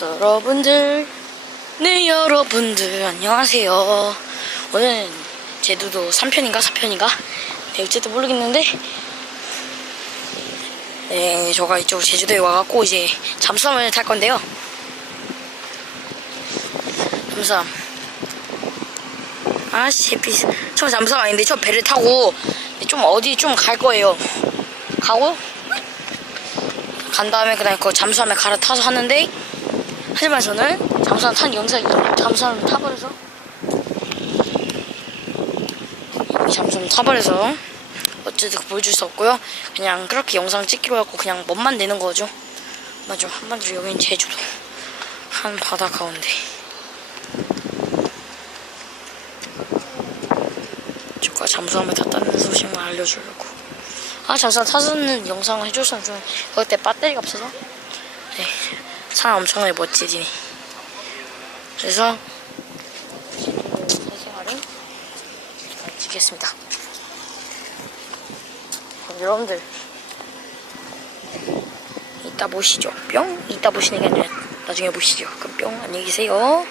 여러분들, 네 여러분들 안녕하세요. 오늘 제주도 3편인가 4편인가? 네 어쨌든 모르겠는데 네 저가 이쪽 제주도에 와갖고 이제 잠수함을 탈 건데요. 잠수함. 아씨 비 처음 잠수함 아닌데 저 배를 타고 좀 어디 좀 갈 거예요. 가고 간 다음에 그다음에 그 잠수함에 갈아타서 하는데 하지만 저는 잠수함 탄 영상이 잠수함 타버려서? 이 잠수함 타버려서 어쨌든 보여줄 수 없고요. 그냥 그렇게 영상 찍기로 하고 그냥 멋만 내는 거죠. 맞아 한마디로 여기는 제주도 한 바다 가운데. 저가 잠수함에 탔다는 소식만 알려주려고. 아 잠수함 타서는 영상을 해줬으면 좋은 그때 배터리가 없어서? 네 사람 엄청나게 멋지지. 그래서 생활을 찍겠습니다. 그럼 여러분들 이따 보시죠. 뿅! 이따 보시는 게 아니라 나중에 보시죠. 그럼 뿅! 안녕히 계세요